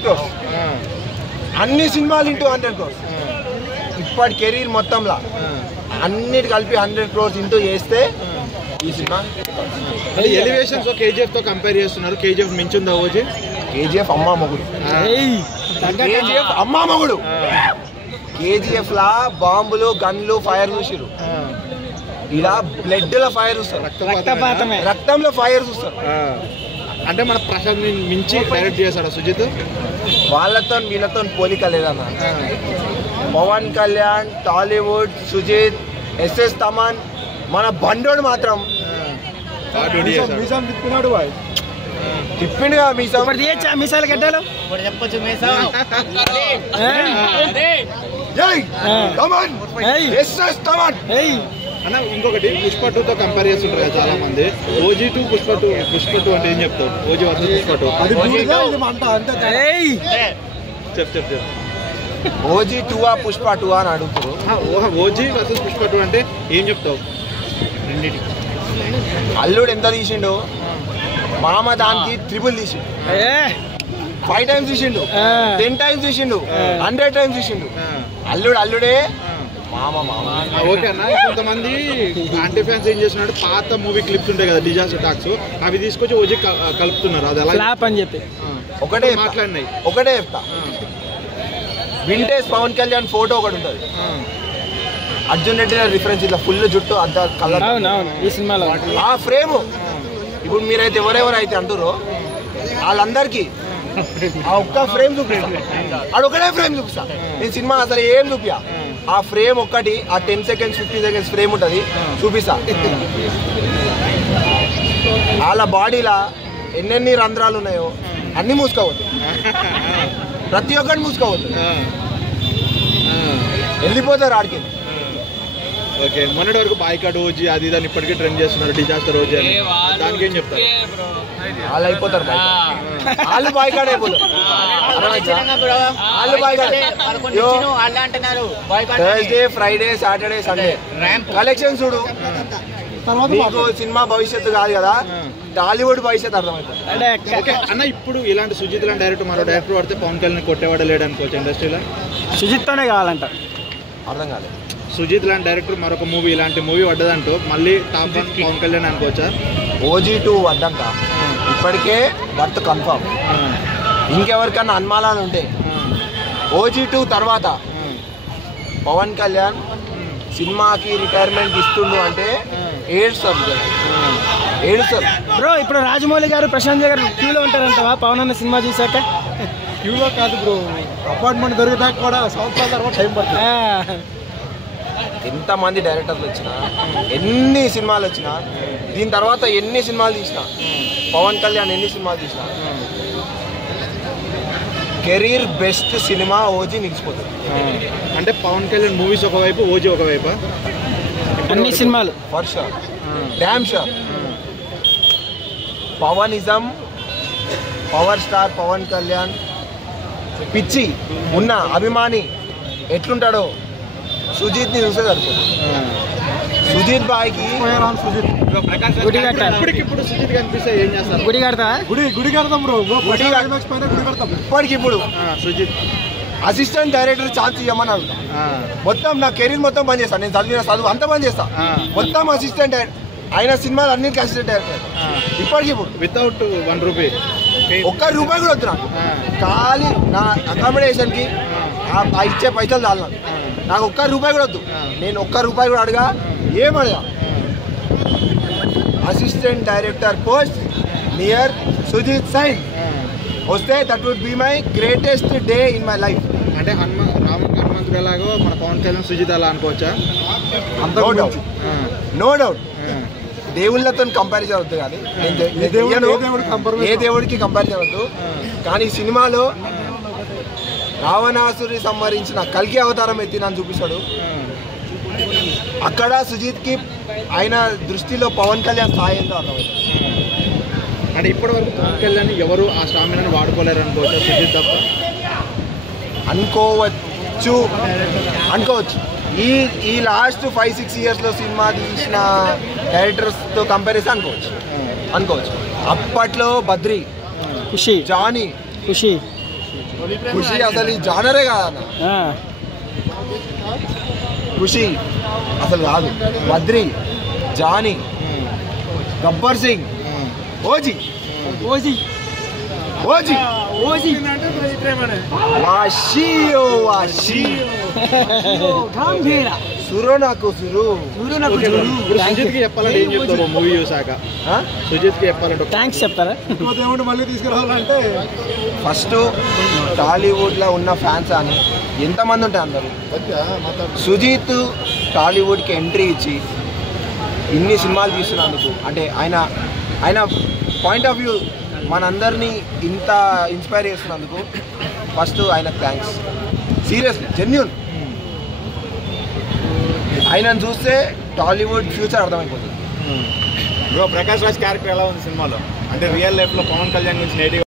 100 crores. అన్ని సినిమాలు into 100 crores. ఇప్పటి కెరీర్ మొత్తంలో అన్నిటి కలిపి 100 crores ఇంటూ చేస్తే ఈ సినిమా ఎలివేషన్స్ KGF తో కంపేర్ చేస్తున్నారు. KGF మించుందా ఓజీ? KGF అమ్మా మొగుడు. KGF అమ్మా మొగుడు. KGF లా బాంబులు గన్లు ఫైర్ చూసిరు, ఇలా బ్లడ్ లో ఫైర్ చూస్తారు, రక్తంలో ఫైర్ చూస్తారు. అంటే మన ప్రశాంత్ మించి డైరెక్ట్ చేశాడు సుజిత్. వాళ్ళతో వీళ్ళతో పోలిక లేదన్న. పవన్ కళ్యాణ్, టాలీవుడ్, సుజిత్, SS తమన్, మన బండోడు మాత్రం తిప్పిండుగా మీసాలు గడ్డలు అన్న. ఇంకొకటి పుష్ప 2 తో కంపేర్ చేస్తుంటారు కదా చాలా మంది. ఓజీ 2 పుష్ప 2 అంటే ఏం చెప్తావు? OG versus Pushpa 2. చెప్పు. ఓజీ 2 పుష్ప 2 అని అడుగుతారు. ఓజీ వర్సెస్ పుష్ప 2 అంటే ఏం చెప్తావు? అల్లుడు ఎంత తీసిండు, మామ దానికి 3 తీసిండు, 5 times తీసిండు, 10 times తీసిండు, 100 times తీసిండు. అల్లుడే, మామ. ఓకే అన్న. కొంతమంది యాంటీ ఫ్యాన్స్ ఏం చేస్తున్నాడు, పాత మూవీ క్లిప్స్ ఉంటాయి కదా, డిజాస్టర్ టాక్స్, అవి తీసుకొచ్చి ఓజీ కలుపుతున్నారు. అది ఎలా అని చెప్పి ఒకటే మాట్లాడినాయి. ఒకటే చెప్తా, వింటేజ్ పవన్ కళ్యాణ్ ఫోటో ఒకటి ఉంటుంది, అర్జున్ రెడ్డి రిఫరెన్స్ ఇట్లా ఫుల్ జుట్టు అద్ద కలర్ ఈ సినిమాలో ఆ ఫ్రేమ్. ఇప్పుడు మీరైతే ఎవరెవరైతే అంటారో వాళ్ళందరికీ ఆ ఒక్క ఫ్రేమ్ చూపిస్తా, అదొకటే ఫ్రేమ్ చూపిస్తా. నేను సినిమా అసలు ఏం చూపియా, ఆ ఫ్రేమ్ ఒక్కటి, ఆ 10 seconds 15 seconds ఫ్రేమ్ ఉంటుంది చూపిస్తా. వాళ్ళ బాడీలా ఎన్నెన్ని రంధ్రాలు ఉన్నాయో అన్ని మూసుకోవద్దు, ప్రతి ఒక్కటి మూసుకోవద్దు, వెళ్ళిపోతారు ఆడికి. ఓకే. మొన్నటి వరకు బాయ్కాట్ ఓజీ అది దాన్ని ఇప్పటికీ ట్రెండ్ చేస్తున్నారు, డిజాస్టర్ ఓజీ అని. దానికి ఏం చెప్తారు? వాళ్ళు అయిపోతారు, వాళ్ళు బాయ్కాట్ అయిపోతారు. Thursday, Friday, Saturday, Sunday collection చూడు. నీకు సినిమా భవిష్యత్తు కాదు కదా, టాలీవుడ్ భవిష్యత్తు అర్థమవుతుంది. అన్న ఇప్పుడు ఇలాంటి సుజిత్ లాంటి డైరెక్టర్ మరో డైరెక్టర్ పడితే పవన్ కళ్యాణ్ కొట్టేవాడ లేడు అనుకోవచ్చు ఇండస్ట్రీలో. సుజిత్తోనే కావాలంట. అర్థం కాలేదు. సుజిత్ లాంటి డైరెక్టర్ మరొక మూవీ ఇలాంటి మూవీ పడ్డదంటూ మళ్ళీ టాప్ 1 పవన్ కళ్యాణ్ అనుకోవచ్చా? ఓజీ 2 వడ్డాక ఇప్పటికే బర్త్ కన్ఫర్మ్. ఇంకెవరికన్నా అనుమానాలు ఉంటాయి. ఓజీ 2 తర్వాత పవన్ కళ్యాణ్ సినిమాకి రిటైర్మెంట్ ఇస్తుండు అంటే ఏడుస్తారు. బ్రో ఇప్పుడు రాజమౌళి గారు, ప్రశాంత్ గారు క్యూలో ఉంటారంటవా పవన్ అన్న సినిమా చూసాక? క్యూలో కాదు బ్రో, అపార్ట్మెంట్ దొరికినాక కూడా సంవత్సరాల తర్వాత టైం పడుతుంది. ఎంతమంది డైరెక్టర్లు వచ్చినా, ఎన్ని సినిమాలు వచ్చినా, దీని తర్వాత ఎన్ని సినిమాలు తీసినా, పవన్ కళ్యాణ్ ఎన్ని సినిమాలు తీసినా, కెరీర్ బెస్ట్ సినిమా ఓజీ నిలిచిపోతుంది. అంటే పవన్ కళ్యాణ్ మూవీస్ ఒకవైపు, ఓజీ ఒకవైపు, అన్ని సినిమాలు for sure, damn sure. Pawanism, power star Pawan Kalyan పిచ్చి ఉన్న అభిమాని ఎట్లుంటాడో సుజిత్ ని చూసే సరిపోతుంది. సుజిత్ బాయ్కి ఇప్పుడు సుజిత్ కనిపిస్తే ఏం చేస్తారు? గుడి కడతా, గుడి కడతాం బ్రో, గుడి కడతాం. ఇప్పటికిప్పుడు సుజిత్ అసిస్టెంట్ డైరెక్టర్ ఛాన్స్ ఇవ్వమని అడుగుతా. మొత్తం నా కెరీర్ మొత్తం పని చేస్తాను, నేను చదివిన చదువు అంతా పని చేస్తా, మొత్తం అసిస్టెంట్ డైరెక్టర్. ఆయన సినిమాలు అన్నింటికి అసిస్టెంట్ డైరెక్టర్. ఇప్పటికిప్పుడు వితౌట్ 1 రూపీ, ₹1 కూడా వద్దు నాకు. ఖాళీ నా అకామిడేషన్కి ఇచ్చే పైసలు చాలు నాకు ₹1 కూడా వద్దు. నేను ₹1 కూడా అడగా, ఏమడగా. Assistant director post near Sujith sign వస్తే that would be my greatest day in my life. అంటే రాముడు హనుమంతుడు ఎలాగో మన పవన్ కళ్యాణ్ సుజిత్ అలా అనుకోవచ్చా? No doubt. దేవుళ్ళతో కంపారిజన్ వద్దు, కానీ ఏ దేవుడికి కంపారిజన్ వద్దు. కానీ సినిమాలో రావణాసురి సంహరించిన కల్కి అవతారం ఎత్తినని చూపిస్తాడు. అక్కడ సుజిత్కి ఆయన దృష్టిలో పవన్ కళ్యాణ్ స్థాయి ఏందో అర్థమవుతుంది. అంటే ఇప్పటి వరకు పవన్ కళ్యాణ్ ఎవరు ఆ స్టామినాని వాడుకోలేరు అనుకోవచ్చు, సుజిత్ తప్ప? అనుకోవచ్చు. ఈ లాస్ట్ 5-6 ఇయర్స్లో సినిమా తీసిన డైరెక్టర్స్తో కంపారిజన్ అనుకోవచ్చు. అప్పట్లో బద్రీ, ఖుషి, జానీ, ఖుషి ఖుషి అసలు ఈ జానరే కాదన్న. ఖుషి అసలు కాదు. Badri, Johnny, Gabbar Singh, OG OG OG OG వాషి ఓ వాషి గంభీర సురో నాకు సురు. ఇప్పుడు సుజిత్ కి చెప్పాలంటే ఏం చెప్తావు మూవీ చూసాక? సుజిత్ కి చెప్పాలంటే థ్యాంక్స్ చెప్తారా? ఏమంటే మళ్ళీ తీసుకురావాలంటే ఫస్ట్ టాలీవుడ్ లో ఉన్న ఫ్యాన్స్ అని ఎంతమంది ఉంటాయి అందరూ. సుజిత్ టాలీవుడ్కి ఎంట్రీ ఇచ్చి ఇన్ని సినిమాలు తీస్తున్నందుకు, అంటే ఆయన పాయింట్ ఆఫ్ వ్యూ మనందరినీ ఇంత ఇన్స్పైర్ చేస్తున్నందుకు ఫస్ట్ ఆయనకు థ్యాంక్స్. Seriously genuine. ఆయనను చూస్తే టాలీవుడ్ ఫ్యూచర్ అర్థమైపోతుంది. ప్రకాష్ రాజ్ క్యారెక్టర్ ఎలా ఉంది సినిమాలో? అంటే రియల్ లైఫ్ లో పవన్ కళ్యాణ్ గురించి నెగిటివ్